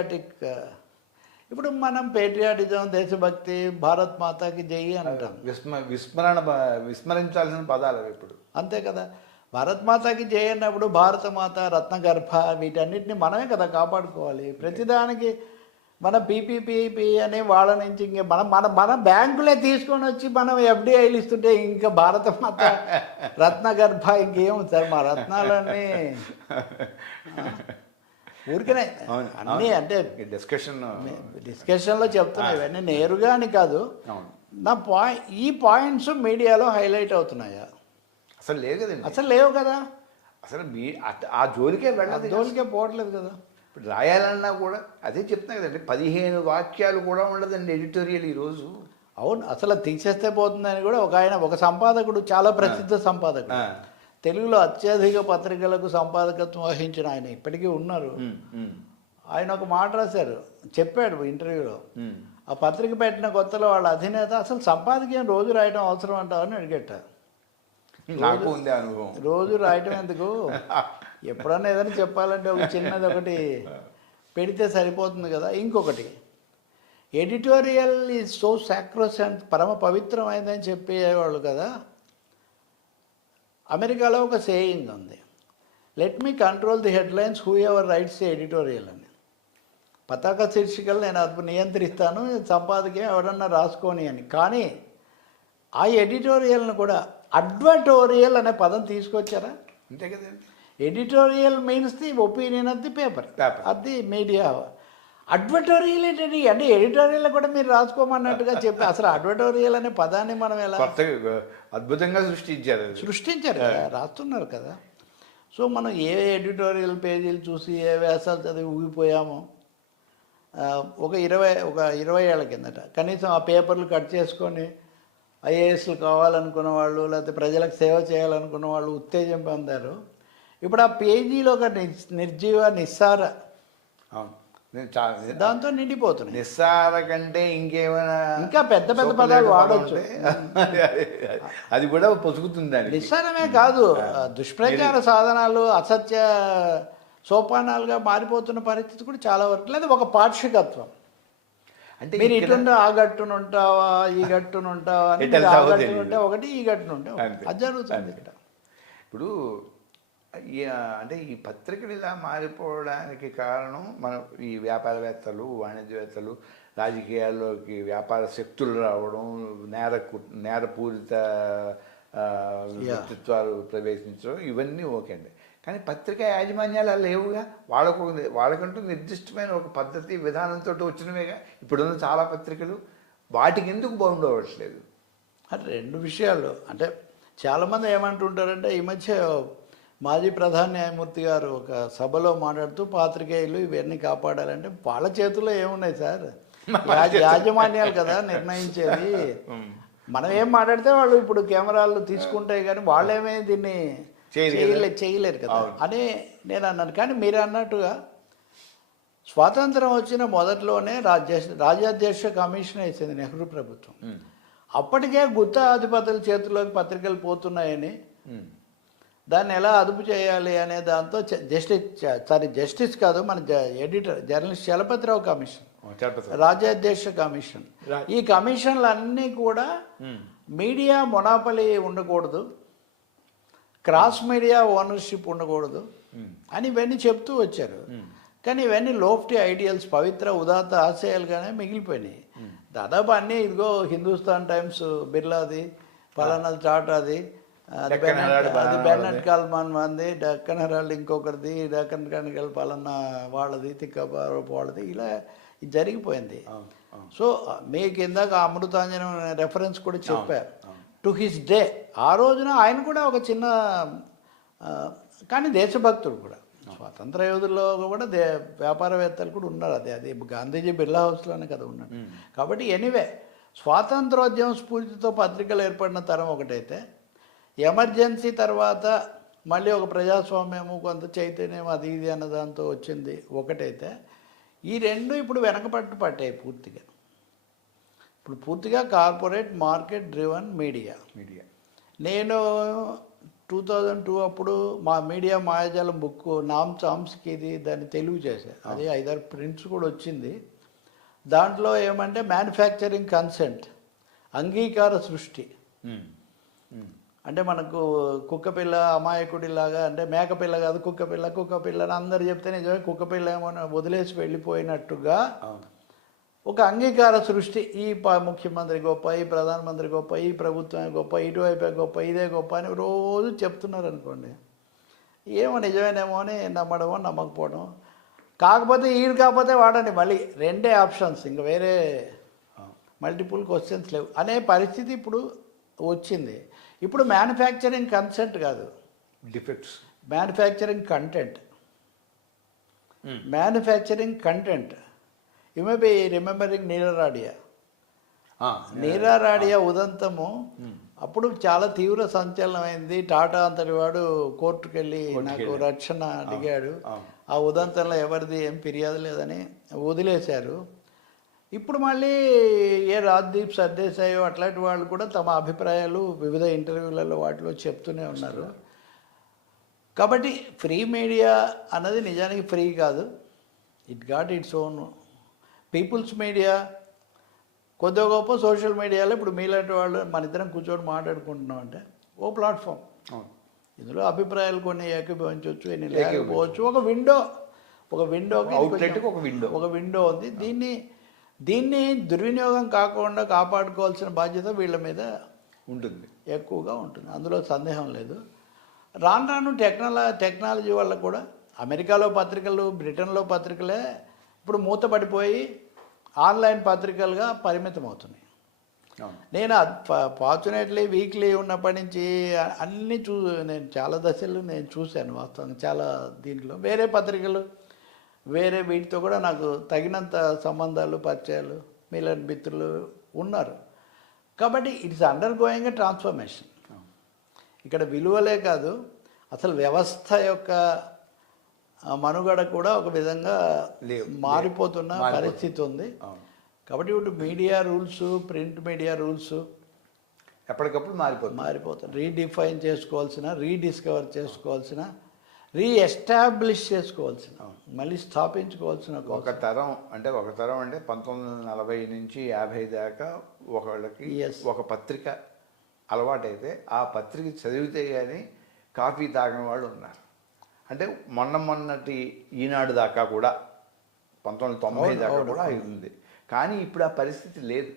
Patriotic ఇప్పుడు మనం patriotism దేశభక్తి భారత్ మాతాకి జై అంటాం. విస్మ విస్మరణ విస్మరించాల్సిన పదాలు అవి ఇప్పుడు. అంతే కదా. భారత్ మాతాకి జై అన్నప్పుడు భారత మాత రత్నగర్భ వీటన్నిటిని మనమే కదా కాపాడుకోవాలి. ప్రతిదానికి మన పీపీపీపీ అని వాళ్ళ నుంచి ఇంక మనం మన మన బ్యాంకులే తీసుకొని వచ్చి మనం ఎఫ్డిఐలు ఇస్తుంటే ఇంకా భారత మాత రత్నగర్భ ఇంకేం సార్? మా రత్నాలన్నీ ఊరికనే. అన్నీ అంటే డిస్కషన్ డిస్కషన్లో చెప్తున్నా ఇవన్నీ నేరుగా అని కాదు. నా పాయింట్ ఈ పాయింట్స్ మీడియాలో హైలైట్ అవుతున్నాయా? అసలు లేదు కదండి. అసలు లేవు కదా. అసలు మీ ఆ జోలికే వెళ్ళదు దోలికే పోవట్లేదు కదా. ఇప్పుడు రాయాలన్నా కూడా అదే చెప్తున్నా కదండి పదిహేను వాక్యాలు కూడా ఉండదండి ఎడిటోరియల్ ఈరోజు అవును అసలు తీసేస్తే పోతుందని కూడా ఒక ఆయన ఒక సంపాదకుడు చాలా ప్రసిద్ధ సంపాదకుడు. తెలుగులో అత్యధిక పత్రికలకు సంపాదకత్వం వహించిన ఆయన ఇప్పటికీ ఉన్నారు. ఆయన ఒక మాట రాశారు చెప్పాడు ఇంటర్వ్యూలో. ఆ పత్రిక పెట్టిన కొత్తలో వాళ్ళ అధినేత అసలు సంపాదకీయం రోజు రాయడం అవసరం అంటావని అడిగట. రోజు రాయటం ఎందుకు? ఎప్పుడన్నా ఏదైనా చెప్పాలంటే ఒక చిన్నది ఒకటి పెడితే సరిపోతుంది కదా. ఇంకొకటి ఎడిటోరియల్ ఈజ్ సో సాక్రోసెంట్ పరమ పవిత్రమైందని చెప్పేవాళ్ళు కదా. అమెరికాలో ఒక సేయింగ్ ఉంది. Let me control the headlines whoever writes editorial అని. పతాక శీర్షికలు నేను అది నియంత్రిస్తాను సంపాదకే ఎవరన్నా రాసుకొని అని. కానీ ఆ ఎడిటోరియల్ని కూడా అడ్వర్టోరియల్ అనే పదం తీసుకొచ్చారా? అంతే కదండి. Editorial means the opinion of the paper. అది మీడియా అడ్వర్టోరియల్ ఏంటండి అంటే ఎడిటోరియల్ కూడా మీరు రాసుకోమన్నట్టుగా చెప్పి అసలు అడ్వర్టోరియల్ అనే పదాన్ని మనం ఎలా కొత్తగా అద్భుతంగా సృష్టించారు. సృష్టించారు కదా రాస్తున్నారు కదా. సో మనం ఏ ఎడిటోరియల్ పేజీలు చూసి ఏ వ్యాసాలు చదివి ఊగిపోయామో ఒక ఇరవై ఒక ఇరవై ఏళ్ళ కిందట కనీసం ఆ పేపర్లు కట్ చేసుకొని ఐఏఎస్లు కావాలనుకున్న వాళ్ళు లేకపోతే ప్రజలకు సేవ చేయాలనుకున్న వాళ్ళు ఉత్తేజం పొందారు. ఇప్పుడు ఆ పేజీలో ఒక నిర్- నిర్జీవ నిస్సార అవును. దాంతో నిండిపోతున్నాయి నిస్సార కంటే ఇంకేమైనా ఇంకా పెద్ద పెద్ద పదాలు వాడొచ్చు. అది- కూడా పొసుగుతుందండి నిస్సారమే కాదు దుష్ప్రచార సాధనాలు అసత్య సోపానాలుగా మారిపోతున్న పరిస్థితి కూడా చాలా వరకు లేదా ఒక పార్షికత్వం అంటే మీరు ఇటుండే ఆ గట్టున ఉంటావా ఈ గట్టున ఉంటావా ఒకటి ఈ గట్టున ఉంటే ఒకటి. అంతే. అది జరుగుతుంది ఇక్కడ ఇప్పుడు అంటే ఈ పత్రికలు ఇలా మారిపోవడానికి కారణం మన ఈ వ్యాపారవేత్తలు వాణిజ్యవేత్తలు రాజకీయాల్లోకి వ్యాపార శక్తులు రావడం నేర నేరపూరిత వ్యక్తిత్వాలు ప్రవేశించడం ఇవన్నీ ఓకే అండి. కానీ పత్రికా యాజమాన్యాలు అలా లేవుగా? వాళ్ళకు వాళ్ళకంటూ నిర్దిష్టమైన ఒక పద్ధతి విధానంతో వచ్చినవేగా? ఇప్పుడున్న చాలా పత్రికలు వాటికి ఎందుకు బాగుండవట్లేదు అది రెండు విషయాలు. అంటే చాలామంది ఏమంటుంటారంటే ఈ మధ్య మాజీ ప్రధాన న్యాయమూర్తి గారు ఒక సభలో మాట్లాడుతూ పాత్రికేయులు ఇవన్నీ కాపాడాలంటే వాళ్ళ చేతుల్లో ఏమున్నాయి సార్? యాజ- యాజమాన్యాలు కదా నిర్ణయించేది. మనం ఏం మాట్లాడితే వాళ్ళు ఇప్పుడు కెమెరాలు తీసుకుంటాయి కానీ వాళ్ళేమే దీన్ని చేయరు కదా. చేయలే చేయలేరు కదా? అని నేను అన్నాను. కానీ మీరు అన్నట్టుగా స్వాతంత్రం వచ్చిన మొదట్లోనే రాజ్య రాజ్యాధ్యక్ష కమిషన్ వేసింది నెహ్రూ ప్రభుత్వం. అప్పటికే గుత్తాధిపతుల చేతిలోకి పత్రికలు పోతున్నాయని దాన్ని ఎలా అదుపు చేయాలి అనే దాంతో జస్టిస్ సారీ జస్టిస్ కాదు మన జ- editor journalist Chalapathirao commission. Rajadhyaksha commission. ఈ కమిషన్లు అన్నీ కూడా మీడియా మొనాపలి ఉండకూడదు. క్రాస్ మీడియా ఓనర్షిప్ ఉండకూడదు. అని ఇవన్నీ చెప్తూ వచ్చారు. కానీ ఇవన్నీ లోఫ్టీ ఐడియల్స్ పవిత్ర ఉదాత్త ఆశయాలుగానే మిగిలిపోయినాయి. దాదాపు అన్నీ ఇదిగో హిందుస్థాన్ టైమ్స్ బిర్లాది పలానా టాటాది బెన్నెట్ కాల్మాన్ మంది డక్కన్ హెరాల్డ్ ఇంకొకరిది డక్కన్ కనికల్ పలానా వాళ్ళది తిక్కబారపు వాళ్ళది ఇలా ఇది జరిగిపోయింది. సో మీకు ఇందాక అమృతాంజనం రెఫరెన్స్ కూడా చెప్పారు. టు హిస్ డే ఆ రోజున ఆయన కూడా ఒక చిన్న కానీ దేశభక్తుడు కూడా. స్వాతంత్ర యోధుల్లో కూడా దే వ్యాపారవేత్తలు కూడా ఉన్నారు అదే అది గాంధీజీ బిర్లా హౌస్లోనే కదా ఉన్నాడు. కాబట్టి ఎనీవే స్వాతంత్రోద్యమ స్ఫూర్తితో పత్రికలు ఏర్పడిన తరం ఒకటైతే ఎమర్జెన్సీ తర్వాత మళ్ళీ ఒక ప్రజాస్వామ్యము కొంత చైతన్యం అది ఇది అన్న దాంతో వచ్చింది ఒకటైతే ఈ రెండు ఇప్పుడు వెనకపట్టు పట్టాయి పూర్తిగా. ఇప్పుడు పూర్తిగా corporate market driven media. Media. నేను టూ థౌజండ్ టూ అప్పుడు మా మీడియా మాయాజాలం బుక్ నామ్ ఇది దాన్ని తెలుగు చేశారు అది ఐదారు ప్రింట్స్ కూడా వచ్చింది. దాంట్లో ఏమంటే మ్యానుఫ్యాక్చరింగ్ కన్సెంట్ అంగీకార సృష్టి. అంటే మనకు కుక్క పిల్ల అమాయకుడిలాగా అంటే మేక పిల్ల కాదు కుక్క పిల్ల కుక్క పిల్ల అని అందరు చెప్తే నిజమే కుక్క పిల్ల ఏమో వదిలేసి వెళ్ళిపోయినట్టుగా ఒక అంగీకార సృష్టి. ఈ ముఖ్యమంత్రి గొప్ప ఈ ప్రధానమంత్రి గొప్ప ఈ ప్రభుత్వమే గొప్ప ఇటువైపే గొప్ప ఇదే గొప్ప అని రోజు చెప్తున్నారు అనుకోండి ఏమో నిజమేనేమో అని నమ్మడమో నమ్మకపోవడం కాకపోతే ఈడు కాకపోతే వాడండి మళ్ళీ రెండే ఆప్షన్స్ ఇంకా వేరే మల్టిపుల్ క్వశ్చన్స్ లేవు. అనే పరిస్థితి ఇప్పుడు వచ్చింది. ఇప్పుడు మ్యానుఫ్యాక్చరింగ్ కన్సెంట్ కాదు. Defects manufacturing content manufacturing content you may be remembering నీరరాడియా నీరారాడియా ఉదంతము అప్పుడు చాలా తీవ్ర సంచలనమైంది. టాటా అంతటి వాడు కోర్టుకు వెళ్ళి నాకు రక్షణ అడిగాడు అవును. ఆ ఉదంతంలో ఎవరిది ఏం ఫిర్యాదు లేదని వదిలేశారు. ఇప్పుడు మళ్ళీ ఏ రాజ్దీప్ సర్దేశాయో అట్లాంటి వాళ్ళు కూడా తమ అభిప్రాయాలు వివిధ ఇంటర్వ్యూలలో వాటిలో చెప్తూనే ఉన్నారు. కాబట్టి ఫ్రీ మీడియా అన్నది నిజానికి ఫ్రీ కాదు. It got its own peoples media కొద్దిగా గొప్ప సోషల్ మీడియాలో ఇప్పుడు మీలాంటి వాళ్ళు మన ఇద్దరం కూర్చొని మాట్లాడుకుంటున్నాం అంటే ఓ ప్లాట్ఫామ్ ఇందులో అభిప్రాయాలు కొన్ని ఏకీభవించవచ్చు ఎన్ని లేకపోవచ్చు. ఒక విండో ఒక విండోకి ఒక window. ఒక విండో ఉంది. దీన్ని దీన్ని దుర్వినియోగం కాకుండా కాపాడుకోవాల్సిన బాధ్యత వీళ్ళ మీద ఉంటుంది. ఎక్కువగా ఉంటుంది. అందులో సందేహం లేదు. రాను రాను టెక్నాల టెక్నాలజీ వల్ల కూడా అమెరికాలో పత్రికలు బ్రిటన్లో పత్రికలే ఇప్పుడు మూతపడిపోయి ఆన్లైన్ పత్రికలుగా పరిమితం అవుతున్నాయి నేను ఫార్చునేట్లీ వీక్లీ ఉన్నప్పటి నుంచి అన్ని చూ నేను చాలా దశలు నేను చూశాను వాస్తవంగా చాలా దీంట్లో. వేరే పత్రికలు వేరే వీటితో కూడా నాకు తగినంత సంబంధాలు పరిచయాలు మీలాంటి మిత్రులు ఉన్నారు. కాబట్టి ఇట్స్ అండర్ గోయింగ్ ట్రాన్స్ఫర్మేషన్ ఇక్కడ విలువలే కాదు అసలు వ్యవస్థ యొక్క మనుగడ కూడా ఒక విధంగా. మారిపోతున్న మారిపోతుంది. పరిస్థితి ఉంది. కాబట్టి ఇప్పుడు media rules print media rules ఎప్పటికప్పుడు మారిపోతుంది. మారిపోతాయి. రీడిఫైన్ చేసుకోవాల్సిన రీడిస్కవర్ చేసుకోవాల్సిన రీ ఎస్టాబ్లిష్ చేసుకోవాల్సిన మళ్ళీ స్థాపించుకోవాల్సిన ఒక తరం అంటే ఒక తరం అంటే పంతొమ్మిది వందల నలభై నుంచి యాభై దాకా ఒకళ్ళకి. ఒక పత్రిక అలవాటైతే ఆ పత్రిక చదివితే కానీ కాఫీ తాగని వాళ్ళు ఉన్నారు అంటే మొన్న మొన్నటి ఈనాడు దాకా కూడా పంతొమ్మిది వందల తొంభై దాకా కూడా. ఉంది కానీ ఇప్పుడు ఆ పరిస్థితి లేదు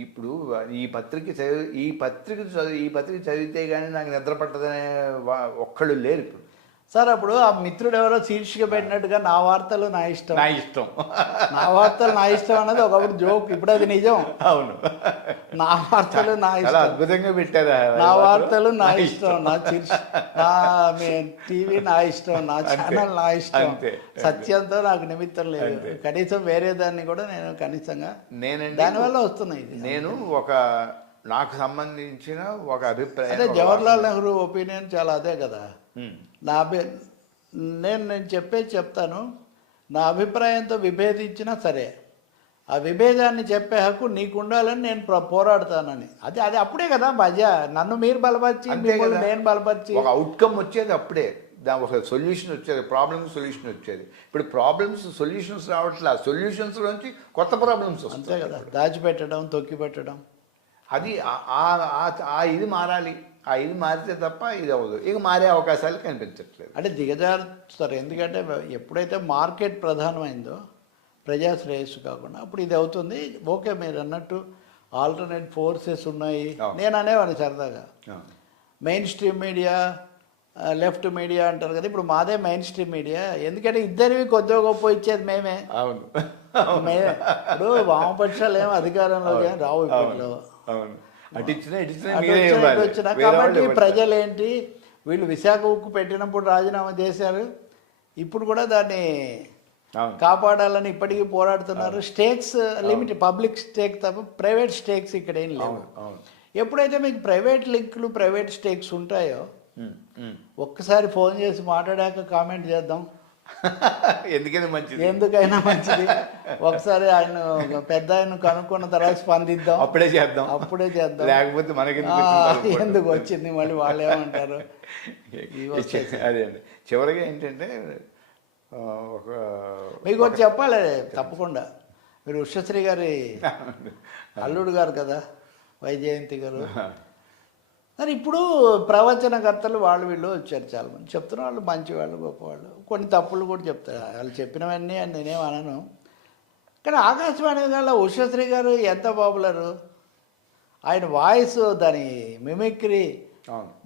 ఇప్పుడు ఈ పత్రిక చదివి ఈ పత్రిక చదివి ఈ పత్రిక చదివితే కానీ నాకు నిద్ర పట్టదనే వా- ఒక్కళ్ళు లేరు ఇప్పుడు. సార్ అప్పుడు ఆ మిత్రుడు ఎవరో శీర్షిక పెట్టినట్టుగా నా వార్తలు నా ఇష్టం. నా ఇష్టం. నా వార్తలు నా ఇష్టం అన్నది ఒకప్పుడు జోక్ ఇప్పుడు అది నిజం. అవును. నా వార్తలు నా ఇష్టం. అద్భుతంగా పెట్టారు నా వార్తలు. నా ఇష్టం నా శీర్ష నా టీవీ నా ఇష్టం నా. ఛానల్ నా ఇష్టం. సత్యంతో నాకు నిమిత్తం లేదు. కనీసం వేరే దాన్ని కూడా నేను కనీసంగా నేనండి దానివల్ల వస్తున్నాయి. నేను ఒక నాకు సంబంధించిన ఒక అభిప్రాయం జవహర్లాల్ నెహ్రూ ఒపీనియన్ చాలా అదే కదా. నా అభి నేను నేను చెప్పేది చెప్తాను. నా అభిప్రాయంతో విభేదించినా సరే ఆ విభేదాన్ని చెప్పే హక్కు నీకు ఉండాలని నేను ప్ర- పోరాడతానని. అది అది అప్పుడే కదా మజా నన్ను మీరు బలపరిచి. నేను బలపరిచి. ఒక అవుట్కమ్ వచ్చేది అప్పుడే. దాని ఒక సొల్యూషన్ వచ్చేది ప్రాబ్లమ్ సొల్యూషన్ వచ్చేది. ఇప్పుడు ప్రాబ్లమ్స్ సొల్యూషన్స్ రావట్లే. సొల్యూషన్స్ నుంచి కొత్త ప్రాబ్లమ్స్ అంతే వస్తాయి కదా దాచిపెట్టడం తొక్కి పెట్టడం అది ఆ- ఇది మారాలి. ఆ ఇది మారితే తప్ప ఇది అవ్వదు. ఇక మారే అవకాశాలు కనిపించట్లేదు. అంటే దిగజారుస్తారు ఎందుకంటే ఎప్పుడైతే మార్కెట్ ప్రధానమైందో ప్రజా శ్రేయస్సు కాకుండా అప్పుడు ఇది అవుతుంది. ఓకే మీరు అన్నట్టు ఆల్టర్నేట్ ఫోర్సెస్ ఉన్నాయి. నేను అనేవాడిని సరదాగా. Mainstream media left media అంటారు కదా. ఇప్పుడు మాదే మెయిన్ స్ట్రీమ్ మీడియా. ఎందుకంటే ఇద్దరివి కొద్దిగా గొప్ప ఇచ్చేది మేమే. అవును. మేమే ఇప్పుడు వామపక్షాలు ఏమో అధికారంలోకి ఏం రావు ఇప్పట్లో. అవును. అటు ఇచ్చినా ఇటు ఇచ్చినా అటు మీరే వచ్చినా, ఇవ్వాలి. ఇటు వచ్చినా. వేరే వాళ్ళు కాబట్టి ఇవ్వట్లేదు. ప్రజలేంటి? వీళ్ళు విశాఖ ఉక్కు పెట్టినప్పుడు రాజీనామా చేశారు. ఇప్పుడు కూడా దాన్ని అవును. కాపాడాలని ఇప్పటికీ పోరాడుతున్నారు. స్టేక్స్ లిమిట్ పబ్లిక్ స్టేక్ తప్ప ప్రైవేట్ స్టేక్స్ ఇక్కడ ఏం లేవు. అవును అవును. ఎప్పుడైతే మీకు ప్రైవేట్ లింకులు ప్రైవేట్ స్టేక్స్ ఉంటాయో ఉమ్, ఉమ్. ఒక్కసారి ఫోన్ చేసి మాట్లాడాక కామెంట్ చేద్దాం. ఎందుకని మంచిది. ఎందుకైనా మంచిది. ఒకసారి ఆయన పెద్ద ఆయన కనుక్కున్న తర్వాత స్పందిద్దాం. అప్పుడే చేద్దాం. అప్పుడే చేద్దాం. లేకపోతే మనకి ఎందుకు వచ్చింది మళ్ళీ వాళ్ళు ఏమంటారు. అదే అండి. చివరిగా ఏంటంటే ఒక మీకు ఒకటి చెప్పాలి తప్పకుండా. మీరు ఉషశ్రీ గారి అల్లుడు గారు కదా వైజయంతి గారు. మరి ఇప్పుడు ప్రవచనకర్తలు వాళ్ళు వీళ్ళు వచ్చారు చాలా మంది చెప్తున్న వాళ్ళు మంచి వాళ్ళు గొప్పవాళ్ళు. కొన్ని తప్పులు కూడా చెప్తారు. వాళ్ళు చెప్పినవన్నీ అని నేనేం అనను. కానీ ఆకాశవాణి గల ఉషశ్రీ గారు ఎంత పాపులరు ఆయన వాయిస్ దాని మిమిక్రీ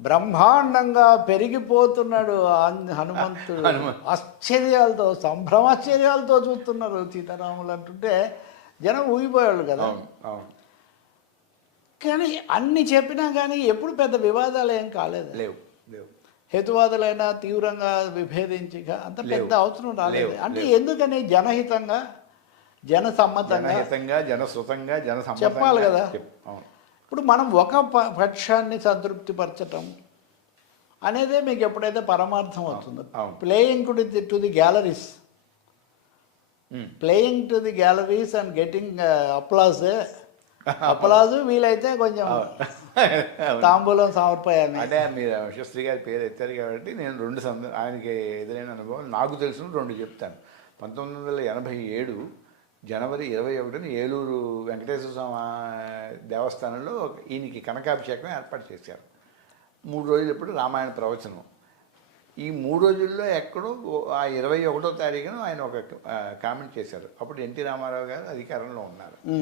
బ్రహ్మాండంగా పెరిగిపోతున్నాడు. హనుమంతుడు ఆశ్చర్యాలతో సంభ్రమాశ్చర్యాలతో చూస్తున్నారు సీతారాములు అంటుంటే జనం ఊగిపోయేవాళ్ళు కదా. కానీ అన్ని చెప్పినా కానీ ఎప్పుడు పెద్ద వివాదాలు ఏం కాలేదు లేవు లేవు హేతువాదులైనా తీవ్రంగా విభేదించి అంత పెద్ద. అవసరం రాలేదు అంటే. ఎందుకని జనహితంగా జనసమ్మతంగా జనహితంగా జనశ్రుతంగా జన చెప్పాలి కదా. ఇప్పుడు మనం ఒక పక్షాన్ని సంతృప్తిపరచటం అనేదే మీకు ఎప్పుడైతే పరమార్థం అవుతుందో. Playing to the to the galleries. Playing to the galleries and getting applause applause వీలైతే కొంచెం. తాంబూలం సమర్పయామి అంటే మీరు యశస్వి గారి పేరు ఎత్తారు కాబట్టి నేను రెండు సంద ఆయనకి ఎదురైన అనుభవం నాకు తెలిసిన రెండు చెప్తాను. పంతొమ్మిది వందల ఎనభై ఏడు జనవరి ఇరవై ఒకటిన ఏలూరు వెంకటేశ్వర స్వామి దేవస్థానంలో ఈయనకి కనకాభిషేకం ఏర్పాటు చేశారు. మూడు రోజులు ఇప్పుడు రామాయణ ప్రవచనం. ఈ మూడు రోజుల్లో ఎక్కడో ఆ ఇరవై ఒకటో తారీఖున ఆయన ఒక కామెంట్ చేశారు. అప్పుడు ఎన్టీ రామారావు గారు అధికారంలో ఉన్నారు.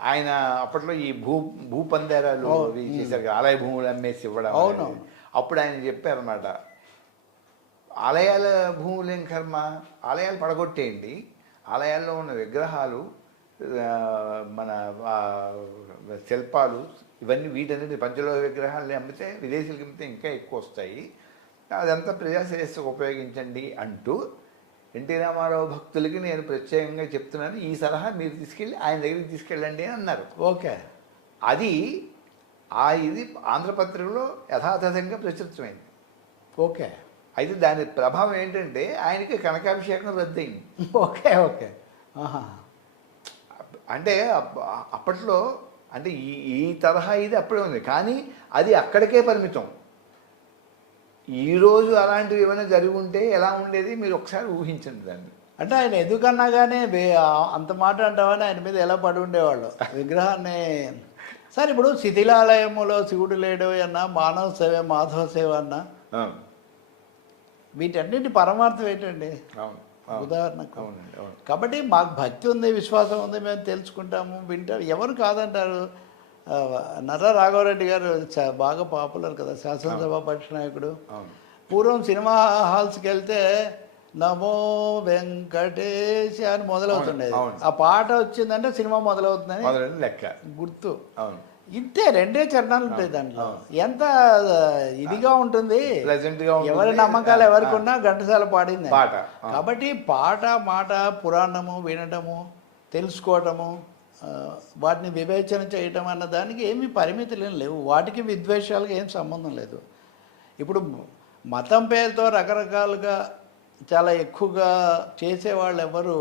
ఆయన అప్పట్లో ఈ భూ భూపందేరాలు అవి చేశారు కదా, ఆలయ భూములు అమ్మేసి ఇవ్వడం అవును. అప్పుడు ఆయన చెప్పారన్నమాట ఆలయాల భూములు ఏం కర్మ? ఆలయాలు పడగొట్టేయండి. ఆలయాల్లో ఉన్న విగ్రహాలు మన శిల్పాలు ఇవన్నీ వీటన్నిటి పంచలోహ విగ్రహాలని అమ్మితే విదేశీలకు అమ్మితే ఇంకా ఎక్కువ వస్తాయి. అదంతా ప్రజాశ్రేయస్సుకు ఉపయోగించండి అంటూ ఎన్టీ రామారావు భక్తులకి నేను ప్రత్యేకంగా చెప్తున్నాను ఈ సలహా మీరు తీసుకెళ్ళి ఆయన దగ్గరికి తీసుకెళ్ళండి అని అన్నారు. ఓకే. అది ఆ ఇది ఆంధ్రపత్రికలో యథాతథంగా ప్రచురితమైంది. ఓకే. అయితే దాని ప్రభావం ఏంటంటే ఆయనకి కనకాభిషేకం రద్దయింది. Okay okay. అంటే అప్ప- అప్పట్లో అంటే ఈ ఈ తరహా ఇది అప్పుడే ఉంది. కానీ అది అక్కడికే పరిమితం. ఈరోజు అలాంటివి ఏమైనా జరిగి ఉంటే ఎలా ఉండేది మీరు ఒకసారి ఊహించండి దాన్ని. అంటే ఆయన ఎందుకన్నా కానీ అంత మాట అంటామని ఆయన మీద ఎలా పడి ఉండేవాళ్ళు? విగ్రహాన్ని సరే ఇప్పుడు శిథిలాలయములో శివుడు లేడు అన్నా మానవ సేవ మాధవ సేవ అన్నా వీటన్నిటి పరమార్థం ఏంటండి. ఉదాహరణకు. కాబట్టి మాకు భక్తి ఉంది విశ్వాసం ఉంది మేము తెలుసుకుంటాము వింటాము ఎవరు కాదంటారు? ఆ, నర్రా రాఘవరెడ్డి గారు బాగా పాపులర్ కదా శాసనసభ పక్ష నాయకుడు అవును. పూర్వం సినిమా హాల్స్కి వెళ్తే నమో వెంకటేశ అని మొదలవుతుండేది. ఆ పాట వచ్చిందంటే సినిమా మొదలవుతుందని లెక్క. గుర్తు. ఇంతే రెండే చరణాలు ఉంటాయి దాంట్లో. ఎంత ఇదిగా ఉంటుంది. ఎవరి నమ్మకాలు ఎవరికి. ఉన్నా ఘంటసాల పాడింది. పాట. కాబట్టి పాట మాట పురాణము వినటము తెలుసుకోవటము వాటిని వివేచన చేయటం అన్న దానికి ఏమీ పరిమితులు ఏం లేవు వాటికి విద్వేషాలకు ఏం సంబంధం లేదు ఇప్పుడు మతం పేరుతో రకరకాలుగా చాలా ఎక్కువగా చేసేవాళ్ళు ఎవరు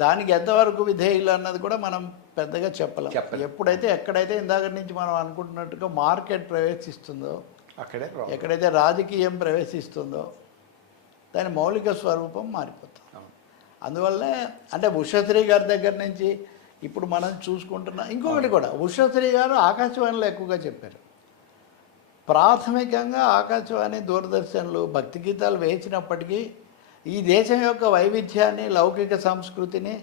దానికి ఎంతవరకు విధేయులు అన్నది కూడా మనం పెద్దగా చెప్పలేం చెప్పలేం. ఎప్పుడైతే ఎక్కడైతే ఇందాక నుంచి మనం అనుకుంటున్నట్టుగా మార్కెట్ ప్రవేశిస్తుందో అక్కడే. ఎక్కడైతే రాజకీయం ప్రవేశిస్తుందో దాని మౌలిక స్వరూపం మారిపోతుంది. అందువల్లే అంటే ఉషశ్రీ గారి దగ్గర నుంచి ఇప్పుడు మనం చూసుకుంటున్నాం ఇంకొకటి కూడా. ఉషశ్రీ గారు ఆకాశవాణిలో ఎక్కువగా చెప్పారు. ప్రాథమికంగా ఆకాశవాణి దూరదర్శన్లు భక్తి గీతాలు వేసినప్పటికీ ఈ దేశం యొక్క వైవిధ్యాన్ని లౌకిక సంస్కృతిని